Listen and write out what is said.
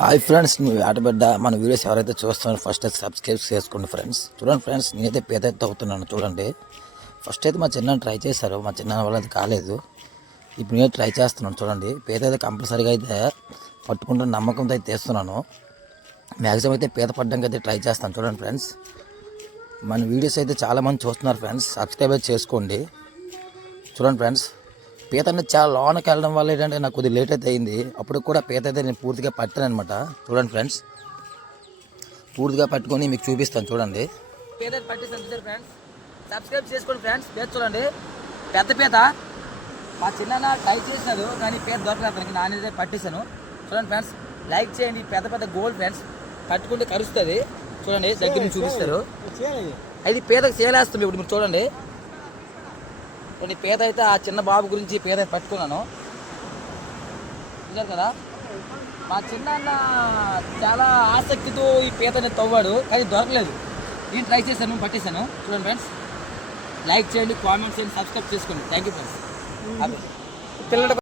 Hi friends, నువ్వు ఆటబిడ్డ మన videos ఎవరైతే చూస్తున్నారో ఫస్ట్ అయితే సబ్స్క్రైబ్ చేసుకోండి ఫ్రెండ్స్. చూడండి ఫ్రెండ్స్, నేనైతే పీత అయితే అవుతున్నాను. చూడండి, ఫస్ట్ అయితే మా చిన్న ట్రై చేశారు, మా చిన్న వల్ల అది కాలేదు. ఇప్పుడు నేను ట్రై చేస్తున్నాను. చూడండి, పీత అయితే కంపల్సరీగా అయితే పట్టుకుంటున్న నమ్మకంతో అయితే తీస్తున్నాను. మ్యాక్సిమం అయితే పీత పడ్డానికి అయితే ట్రై చేస్తాను. చూడండి ఫ్రెండ్స్, మన వీడియోస్ అయితే చాలామంది చూస్తున్నారు ఫ్రెండ్స్, సబ్స్క్రైబ్ అయితే చేసుకోండి. చూడండి ఫ్రెండ్స్, పీత అనేది చాలా లోనకి వెళ్ళడం వల్ల ఏంటంటే నాకు కొద్దిగా లేట్ అయితే అయింది. అప్పుడు కూడా పీత అయితే నేను పూర్తిగా పట్టాను అనమాట. చూడండి ఫ్రెండ్స్, పూర్తిగా పట్టుకొని మీకు చూపిస్తాను. చూడండి, పీత అయితే పట్టిస్తాను ఫ్రెండ్స్, సబ్స్క్రైబ్ చేసుకోండి ఫ్రెండ్స్. పీత చూడండి, పెద్ద పీత. మా చిన్న ట్రై చేశారు కానీ పీత దొరకలేదు అతనికి, నానైతే పట్టిస్తాను. చూడండి ఫ్రెండ్స్, లైక్ చేయండి. పెద్ద పెద్ద గోల్డ్ ఫ్రెండ్స్, పట్టుకుంటే కరుస్తుంది. చూడండి, దగ్గర నుంచి చూపిస్తారు. అది పీతకు చేలేస్తుంది. ఇప్పుడు మీరు చూడండి, కొన్ని పీత అయితే ఆ చిన్న బాబు గురించి పీత అయితే పట్టుకున్నాను. చూసారు కదా, మా చిన్న చాలా ఆసక్తితో ఈ పీతని తవ్వాడు కానీ దొరకలేదు. నేను ట్రై చేశాను, పట్టేశాను. చూడండి ఫ్రెండ్స్, లైక్ చేయండి, కామెంట్ చేయండి, సబ్స్క్రైబ్ చేసుకోండి. Thank you friends. పిల్లల